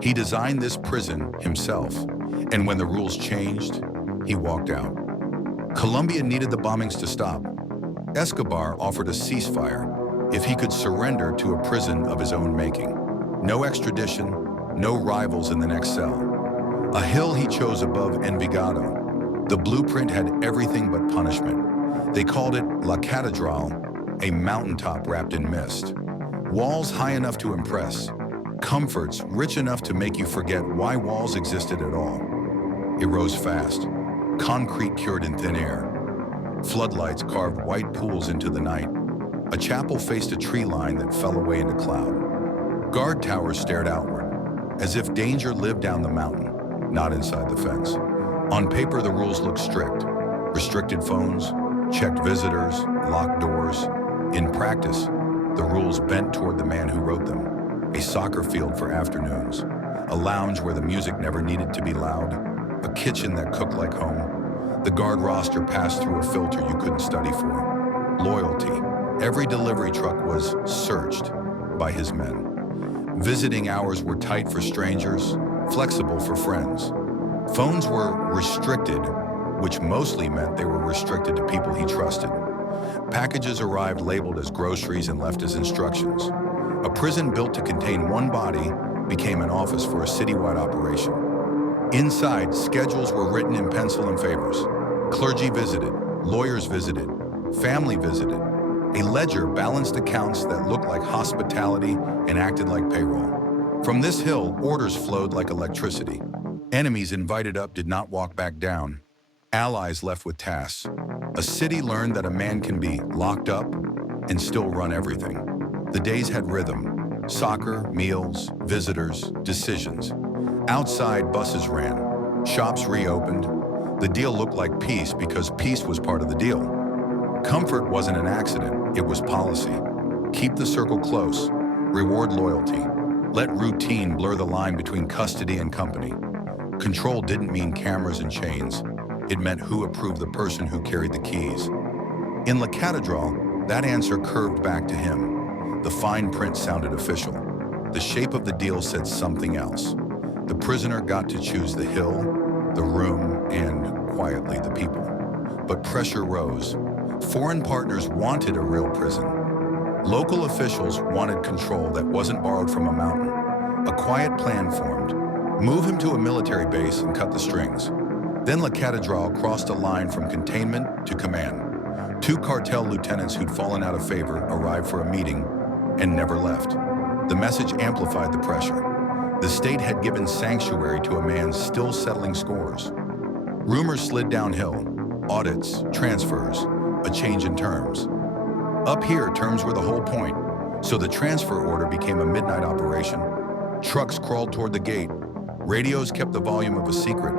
He designed this prison himself, and when the rules changed, he walked out. Colombia needed the bombings to stop. Escobar offered a ceasefire if he could surrender to a prison of his own making. No extradition, no rivals in the next cell. A hill he chose above Envigado. The blueprint had everything but punishment. They called it La Catedral, a mountaintop wrapped in mist. Walls high enough to impress. Comforts rich enough to make you forget why walls existed at all. It rose fast. Concrete cured in thin air. Floodlights carved white pools into the night. A chapel faced a tree line that fell away into cloud. Guard towers stared outward, as if danger lived down the mountain, not inside the fence. On paper, the rules looked strict. Restricted phones, checked visitors, locked doors. In practice, the rules bent toward the man who wrote them. A soccer field for afternoons. A lounge where the music never needed to be loud. A kitchen that cooked like home. The guard roster passed through a filter you couldn't study for. Loyalty. Every delivery truck was searched by his men. Visiting hours were tight for strangers, flexible for friends. Phones were restricted, which mostly meant they were restricted to people he trusted. Packages arrived labeled as groceries and left as instructions. A prison built to contain one body became an office for a citywide operation. Inside, schedules were written in pencil and favors. Clergy visited, lawyers visited, family visited. A ledger balanced accounts that looked like hospitality and acted like payroll. From this hill, orders flowed like electricity. Enemies invited up did not walk back down. Allies left with tasks. A city learned that a man can be locked up and still run everything. The days had rhythm. Soccer, meals, visitors, decisions. Outside, buses ran. Shops reopened. The deal looked like peace because peace was part of the deal. Comfort wasn't an accident, it was policy. Keep the circle close. Reward loyalty. Let routine blur the line between custody and company. Control didn't mean cameras and chains. It meant who approved the person who carried the keys. In La Catedral, that answer curved back to him. The fine print sounded official. The shape of the deal said something else. The prisoner got to choose the hill, the room, and, quietly, the people. But pressure rose. Foreign partners wanted a real prison. Local officials wanted control that wasn't borrowed from a mountain. A quiet plan formed. Move him to a military base and cut the strings. Then La Catedral crossed a line from containment to command. Two cartel lieutenants who'd fallen out of favor arrived for a meeting and never left. The message amplified the pressure. The state had given sanctuary to a man still settling scores. Rumors slid downhill. Audits, transfers, a change in terms. Up here, terms were the whole point, so the transfer order became a midnight operation. Trucks crawled toward the gate. Radios kept the volume of a secret.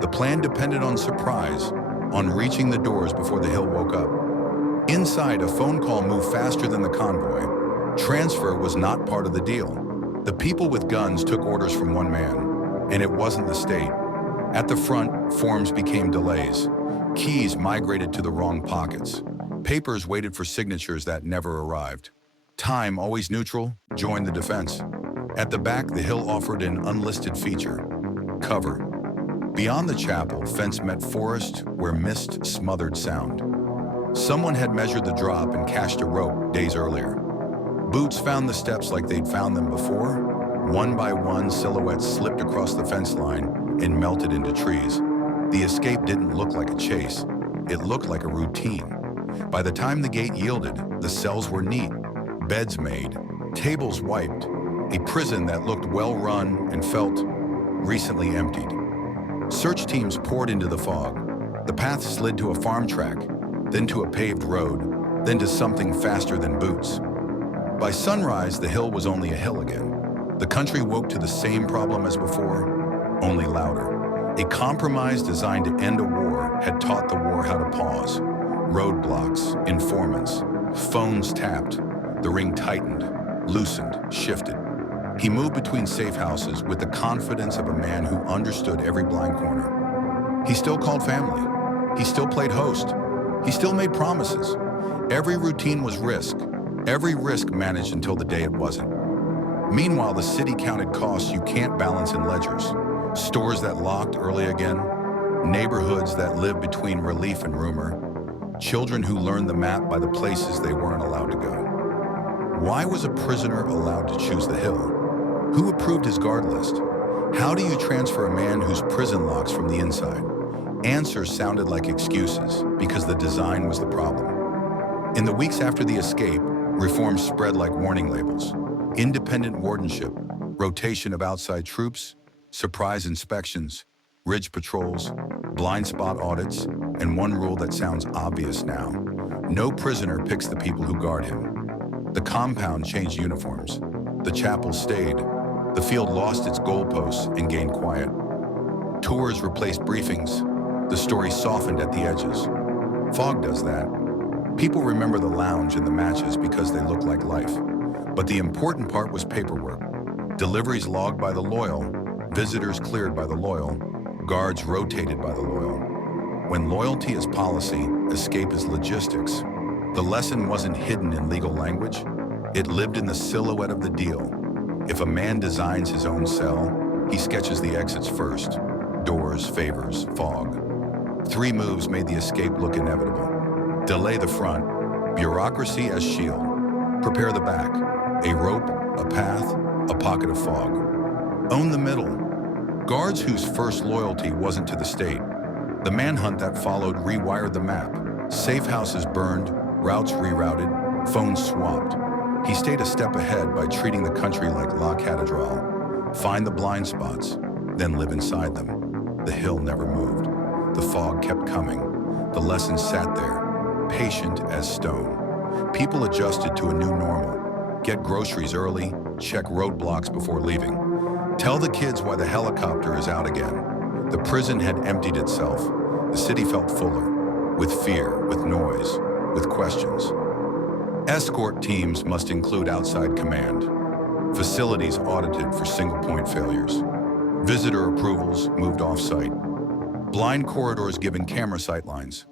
The plan depended on surprise, on reaching the doors before the hill woke up. Inside, a phone call moved faster than the convoy. Transfer was not part of the deal. The people with guns took orders from one man, and it wasn't the state. At the front, forms became delays. Keys migrated to the wrong pockets. Papers waited for signatures that never arrived. Time, always neutral, joined the defense. At the back, the hill offered an unlisted feature: cover. Beyond the chapel, fence met forest where mist smothered sound. Someone had measured the drop and cached a rope days earlier. Boots found the steps like they'd found them before. One by one, silhouettes slipped across the fence line and melted into trees. The escape didn't look like a chase. It looked like a routine. By the time the gate yielded, the cells were neat, beds made, tables wiped, a prison that looked well-run and felt recently emptied. Search teams poured into the fog. The path slid to a farm track, then to a paved road, then to something faster than boots. By sunrise, the hill was only a hill again. The country woke to the same problem as before, only louder. A compromise designed to end a war had taught the war how to pause. Roadblocks, informants, phones tapped. The ring tightened, loosened, shifted. He moved between safe houses with the confidence of a man who understood every blind corner. He still called family. He still played host. He still made promises. Every routine was risk. Every risk managed until the day it wasn't. Meanwhile, the city counted costs you can't balance in ledgers. Stores that locked early again, neighborhoods that lived between relief and rumor, children who learned the map by the places they weren't allowed to go. Why was a prisoner allowed to choose the hill? Who approved his guard list? How do you transfer a man whose prison locks from the inside? Answers sounded like excuses because the design was the problem. In the weeks after the escape, reforms spread like warning labels. Independent wardenship, rotation of outside troops, surprise inspections, ridge patrols, blind spot audits, and one rule that sounds obvious now: no prisoner picks the people who guard him. The compound changed uniforms. The chapel stayed. The field lost its goalposts and gained quiet. Tours replaced briefings. The story softened at the edges. Fog does that. People remember the lounge and the matches because they look like life. But the important part was paperwork. Deliveries logged by the loyal, visitors cleared by the loyal, guards rotated by the loyal. When loyalty is policy, escape is logistics. The lesson wasn't hidden in legal language. It lived in the silhouette of the deal. If a man designs his own cell, he sketches the exits first. Doors, favors, fog. 3 moves made the escape look inevitable. Delay the front, bureaucracy as shield. Prepare the back, a rope, a path, a pocket of fog. Own the middle. Guards whose first loyalty wasn't to the state. The manhunt that followed rewired the map. Safe houses burned, routes rerouted, phones swapped. He stayed a step ahead by treating the country like La Catedral. Find the blind spots, then live inside them. The hill never moved. The fog kept coming. The lesson sat there, patient as stone. People adjusted to a new normal. Get groceries early, check roadblocks before leaving. Tell the kids why the helicopter is out again. The prison had emptied itself. The city felt fuller, with fear, with noise, with questions. Escort teams must include outside command. Facilities audited for single-point failures. Visitor approvals moved off-site. Blind corridors given camera sightlines.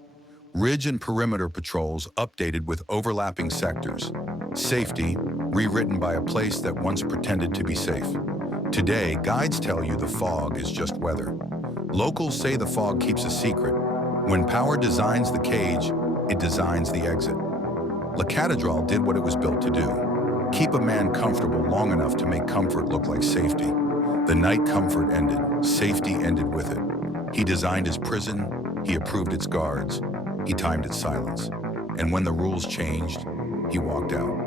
Ridge and perimeter patrols updated with overlapping sectors. Safety rewritten by a place that once pretended to be safe. Today, guides tell you the fog is just weather. Locals say the fog keeps a secret. When power designs the cage, it designs the exit. La Catedral did what it was built to do. Keep a man comfortable long enough to make comfort look like safety. The night comfort ended, safety ended with it. He designed his prison, he approved its guards, he timed its silence. And when the rules changed, he walked out.